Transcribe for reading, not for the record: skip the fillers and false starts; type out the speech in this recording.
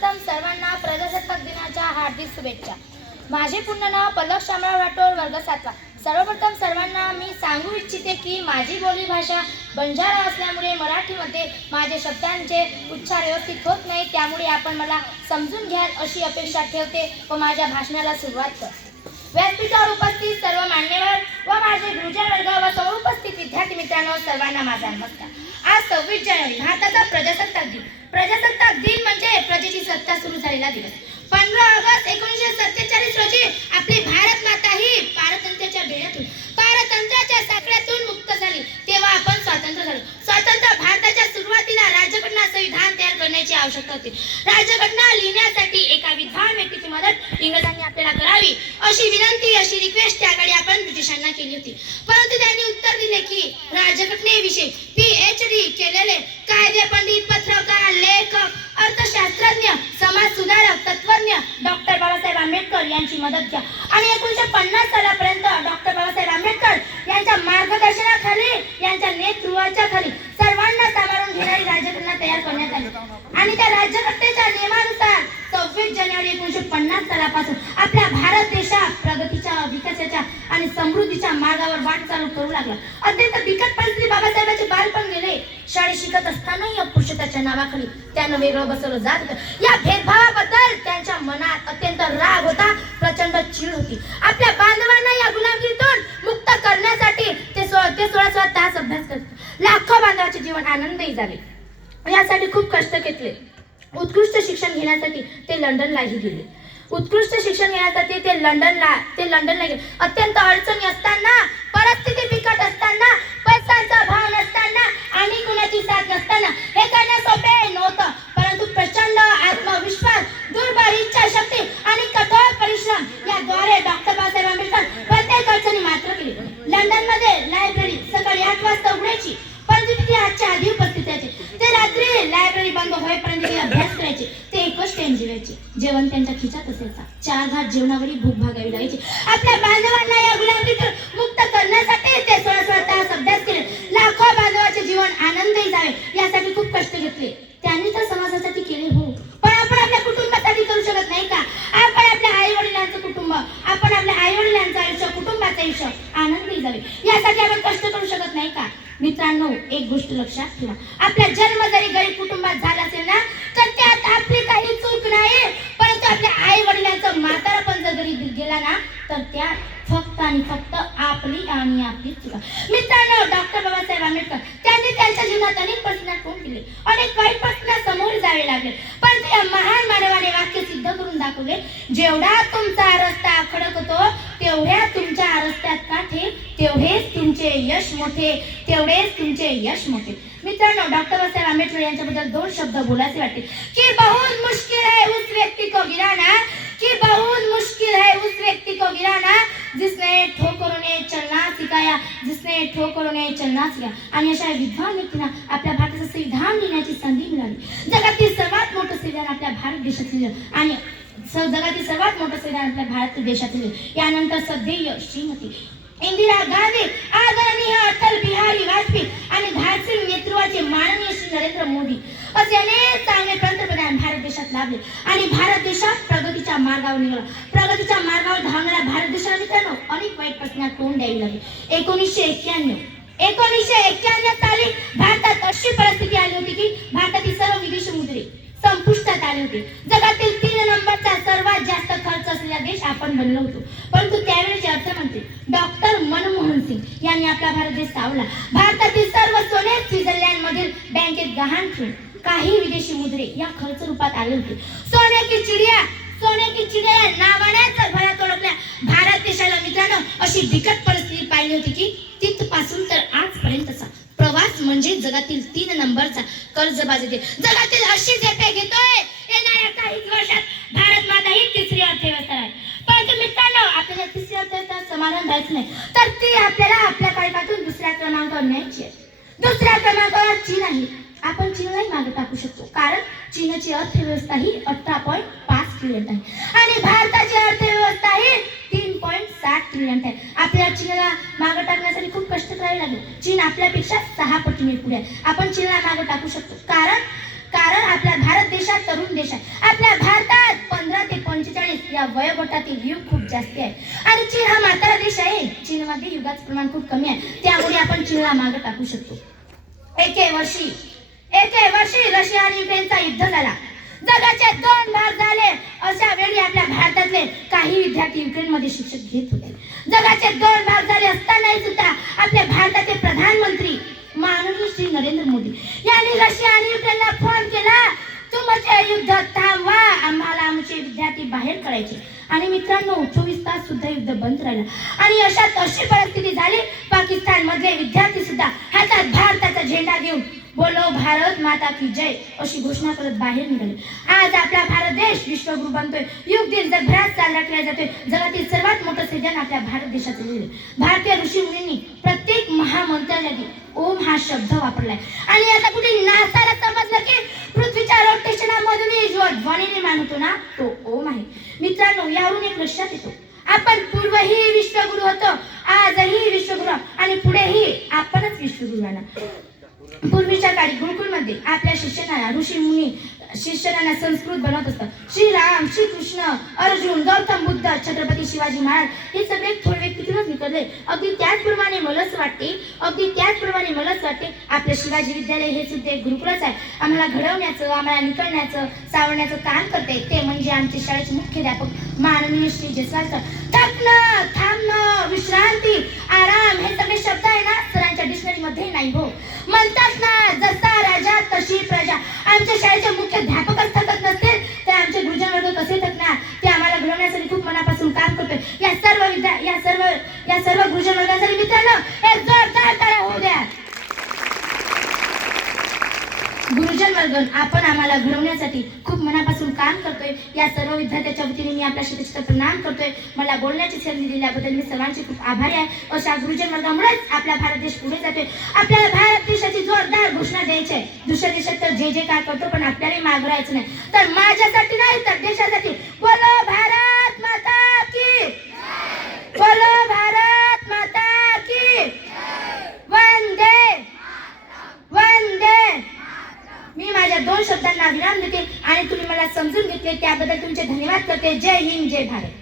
सर्वप्रथम सर्वांना प्रजासत्ताक दिनाच्या हार्दिक शुभेच्छा। माझे पूर्ण नाव पल्लव शामराव राठोड, वर्ग 7वा। सर्वप्रथम सर्वांना मी सांगू इच्छिते की माझी बोलीभाषा बंजारा असल्यामुळे मराठीमध्ये माझे शब्दांचे उच्चार व्यवस्थित होत नाही, त्यामुळे आपण मला समजून घ्याल अशी अपेक्षा ठेवते व माझ्या भाषणाला सुरुवात करते। व्यासपीठावर उपस्थित सर्व मान्यवर व माझे गुरुजन वर्ग व सर्व उपस्थित विद्यार्थी मित्रांनो, सर्वांना माझा नमस्कार। आज 26 जानेवारी भारताचा प्रजासत्ताक दिन। प्रजासत्ताक दिन म्हणजे प्रजेची सत्ता सुरू झालेला दिवस। 15 ऑगस्ट 1947 रोजी आपली भारत माता ही पारतंत्र्याच्या साखळ्यातून मुक्त झाली, तेव्हा आपण स्वतंत्र झालो। स्वतंत्र भारताच्या सुरुवातीला राज्यघटना संविधान तयार करण्याची आवश्यकता होती। राज्यघटना लिहिण्यासाठी एका विद्वान व्यक्तीची मदत इंग्रजांनी आपल्याला करावी अशी विनंती, अशी रिक्वेस्ट त्याकडे आपण ब्रिटिशांना केली होती, परंतु त्यांनी उत्तर दिले की राज्यघटनेविषयी PhD केलेले कायदे पंडित, पत्रकार, लेखक, अर्थशास्त्रज्ञ, समाज सुधारक, तत्वज्ञ डॉक्टर बाबासाहेब आंबेडकर यांची मदत घ्या। आणि 1950 सालापर्यंत डॉक्टर बाबासाहेब आंबेडकर यांच्या मार्गदर्शनाखाली, यांच्या नेतृत्वाच्या खाली सर्वांना सामावून घेणारी राज्यघटना तयार करण्यात आली। आणि त्या राज्यघटनेच्या नियमानुसार 26 जानेवारी 1950 सालापासून आपला भारत देश प्रगतीच्या, विकासाच्या आणि समृद्धीच्या मार्गावर वाटचाल करू लागला। अत्यंत बिकट परिस्थिती बाबासाहेबांचे बालपण गेले। शाळेत शिकत असतानाही अस्पृश्यतेच्या नावाखाली त्यांना वेगळं बसवलं जात होतं। या भेदभावाबद्दल त्यांच्या मनात अत्यंत राग होता, प्रचंड चीड होती। आपल्या बांधवांना या गुलामगिरीतून मुक्त करण्यासाठी ते 16 तास अभ्यास करत। लाखो बांधवाचे जीवन आनंदही झाले। यासाठी खूप कष्ट घेतले। उत्कृष्ट शिक्षण घेण्यासाठी ते लंडनलाही गेले। उत्कृष्ट शिक्षण घेण्यासाठी ते लंडनला गेले। अत्यंत अडचणी असताना, परिस्थिती बिकट असताना, पैशांचा भाव नसताना आणि कुणाची साथ नसताना हे करणे सोपे नव्हतं, परंतु प्रचंड आत्मविश्वास, दुर्बल इच्छाशक्ती आणि कठोर परिश्रम याद्वारे डॉक्टर बाबासाहेब आंबेडकर प्रत्येक अडचणी मात्र केली। लंडनमध्ये लायब्ररी सकाळी 8 वाजता उघडायची, परंतु तिथे आजच्या आधी उपस्थित राहायचे। ते रात्री लायब्ररी बंद होईपर्यंत अभ्यास करायचे। ते एकच टाइम जेवायचे, जेवण त्यांच्या खिशात असायचा। 4 घास जेवणावरही भूक भागावी लागायची। आपल्या बांधवांना या गुलामगिरीतून मुक्त करण्यासाठी ते 16 तास अभ्यास केले। लाखो बांधवाचे जीवन आनंदही जावे यासाठी खूप कष्ट घेतले। त्यांनी तर समाजासाठी केले, हो, पण आपण आपल्या कुटुंबासाठी करू शकत नाही का? आपण आपल्या आई वडिलांचं कुटुंब, आपण आपल्या आई वडिलांचं आयुष्य, कुटुंबाचं आयुष्य आनंदी जावे यासाठी आपण कष्ट करू शकत नाही का? मित्रांनो, एक गोष्ट लक्षात ठेवा, आपला जन्म जरी गरीब कुटुंबात झाला असेल ना, तर त्यात आपली काही चूक नाही, परंतु आपल्या आई वडिलांचं म्हातारपण जर गरीब गेला ना, तर त्या फक्त आणि फक्त आपली आणि आपली चुका। मित्रांनो, डॉक्टर बाबासाहेब आंबेडकर त्यांनी त्यांच्या जीवनात अनेक प्रश्न तोंड दिले, अनेक वाईट प्रश्न समोर जावे लागले, पण त्या महान मानवाने वाक्य सिद्ध करून दाखवले, जेवढा तुमचा रस्ता खडक होतो तेवढ्या तुमच्या रस्त्यात काठे, तेवढेच तुमचे यश मोठे, तेवढेच तुमचे यश मोठे। मित्रांनो, डॉक्टर बाबासाहेब आंबेडकर यांच्याबद्दल 2 शब्द बोलायचे वाटते की बहुत मुश्किल है उस व्यक्ति को गिराना, कि बहुत मुश्किल है उस व्यक्ति को गिराना जिसने ठोकरों ने चलना सिखाया, जिसने ठोकरों ने चलना सिखाया। आणि अशा विद्वान व्यक्तींना आपल्या भारताचं संविधान लिहिण्याची संधी मिळाली। जगातील सर्वात मोठं संविधान आपल्या भारत देशातील आणि जगातील सर्वात मोठं संविधान आपल्या भारत देशातील। यानंतर सदैव श्रीमती इंदिरा गांधी, आदरणीय अटल बिहारी वाजपेयी आणि धाडसी नेतृत्वाचे माननीय श्री नरेंद्र मोदी असे अनेक चांगले पंतप्रधान भारत देशात लाभले आणि भारत देशात प्रगतीच्या मार्गावर निघाला। प्रगतीच्या मार्गावर धावणाऱ्या भारत देशाला मित्रांनो अनेक वाईट प्रश्नांना तोंड द्यावी लागली। 1991 साली भारतात अशी परिस्थिती आली होती की भारतातील सर्व विदेशी मुद्रे संपुष्टात आले होते। जगातील 3 नंबरचा सर्वात जास्त खर्च असलेला देश आपण बनलो होतो, परंतु त्यावेळेचे अर्थमंत्री डॉक्टर मनमोहन सिंग यांनी आपला भारत देश सावरला। भारतातील सर्व सोने स्वित्झर्लंड मधील बँकेत गहाण ठेवून काही विदेशी मुद्रे या खर्च रूपात आले होते। सोने की चिडिया नावानेच भरात ओळखल्या भारत देशाला मित्रांनो अशी बिकट परिस्थिती पाहिली होती की तिथपासून तर आजपर्यंतचा प्रवास म्हणजे जगातील 3 नंबरचा कर्जबाजारी देश। जगातील 80 झेपे घेतोय। येणाऱ्या काही वर्षात भारत माता ही 3री अर्थव्यवस्था आहे, परंतु मित्रांनो आपल्याला 3री अर्थव्यवस्था समाधान द्यायचं नाही, तर ती आपल्याला आपल्या काळातून 2ऱ्या क्रमांकावर न्यायची आहे। 2ऱ्या क्रमांकावर चीन आहे। आपण चीनलाही मागे टाकू शकतो, कारण चीनची अर्थव्यवस्था ही 18.5 ट्रिलियन आहे आणि भारताची अर्थव्यवस्था ही 3.7 ट्रिलियन आहे। आपल्याला चीनला मागे टाकण्यासाठी खूप कष्ट करावे लागेल। चीन आपल्यापेक्षा 6 पटीने पुढे आहे। आपण चीनला मागे टाकू शकतो, कारण कारण आपल्या भारत देशात तरुण देश आहे. आपल्या भारतात 15 ते 45 या वयोगटातील युग खूप जास्त आहे. आणि चीन हा म्हातारा देश आहे. चीनमध्ये युगाचं प्रमाण खूप कमी आहे. त्यामुळे आपण चीनला मागे टाकू शकतो. एके वर्षी रशिया आणि युक्रेनचा युद्ध झाला. जगाचे 2 भाग झाले. अशा वेळी आपल्या भारतातले काही विद्यार्थी युक्रेनमध्ये शिक्षण घेत होते. जगाचे 2 भाग झाले असतानाही सुद्धा आपल्या भारताचे प्रधानमंत्री माननीय श्री नरेंद्र मोदी यांनी रशिया आणि युक्रेनला फोन केला, तुमचे युद्ध थांबवा, आम्हाला आमचे विद्यार्थी बाहेर काढायचे. आणि मित्रांनो 24 तास सुद्धा युद्ध बंद राहिलं. आणि अशी परिस्थिती झाली, पाकिस्तान मधले विद्यार्थी सुद्धा हातात भारताचा झेंडा घेऊन बोलो भारत माता की जय अशी घोषणा करत बाहेर निघाले. आज आपला भारत देश विश्वगुरु बनतोय. युग दिन जगभरात साजरा केला जातोय. जगातील सर्वात मोठं सृजन आपल्या भारत देशाचं झालं. भारतीय ऋषी मुनींनी प्रत्येक महामंत्रासाठी ओम हा शब्द वापरलाय. आणि आता कुठे नासाला समजलं की पृथ्वीच्या रोटेशनमधून जो ध्वनी निर्माण होतो ना तो ओम आहे. मित्रांनो यावरून एक लक्षात येतो, आपण पूर्वही विश्वगुरु होतो, आजही विश्वगुरु आणि पुढेही आपणच विश्वगुरु राहणार. पूर्वीच्या काळी गुरुकुलमध्ये आपल्या शिष्यांना ऋषी मुनी शिष्यांना संस्कृत बनवत असतात. श्रीराम, श्रीकृष्ण, अर्जुन, गौतम बुद्ध, छत्रपती शिवाजी महाराज हे सगळे थोडे व्यक्तीतूनच निघाले. अगदी त्याचप्रमाणे मलाच वाटते आपले शिवाजी विद्यालय हे सुद्धा एक गुरुकुलच आहे. आम्हाला घडवण्याचं, आम्हाला निकळण्याचं, सावरण्याचं काम करते ते म्हणजे आमचे शाळेचे मुख्याध्यापक माननीय श्री जयस्वाल सर. थकणं, थांबणं, विश्रांती, आराम हे सगळे शब्द आहे ना सरांच्या डिक्शनरी मध्ये नाही हो. म्हणतात ना जसा राजा तशी प्रजा. आमच्या शाळेचे मुख्याध्यापकच थकत नसतील तर आमचे गुरुजन वर्ग कसे थकणार. ते आम्हाला घडवण्यासाठी खूप मनापासून काम करतोय. या सर्व गुरुजन वर्गासाठी मित्रांनो एक जोरदार टाळ्या होऊ द्या. गुरुजन वर्ग आपण आम्हाला घडवण्यासाठी खूप मनापासून काम करतोय. या सर्व विद्यार्थ्यांच्या वतीने मी आपल्या शिक्षकांना प्रणाम करतोय. मला बोलण्याची संधी दिल्याबद्दल मी सर्वांचे खूप आभारी आहे. अशा गुरुजन वर्गामुळेच आपला भारत देश पुढे जातोय. आपल्याला भारत देशाची जोरदार घोषणा द्यायची आहे. दुसऱ्या देशात तर जे काय करतो पण आपल्यालाही मागे राहायचं नाही. तर माझ्यासाठी नाही तर देशासाठी बोलो भारत माता की, बोलो भारत माता की, वंदे वंदे. मी माझ्या 2 शब्दांना विराम देते आणि तुम्ही मला समजून घेतले त्याबद्दल तुमचे धन्यवाद करते. जय हिंद, जय भारत.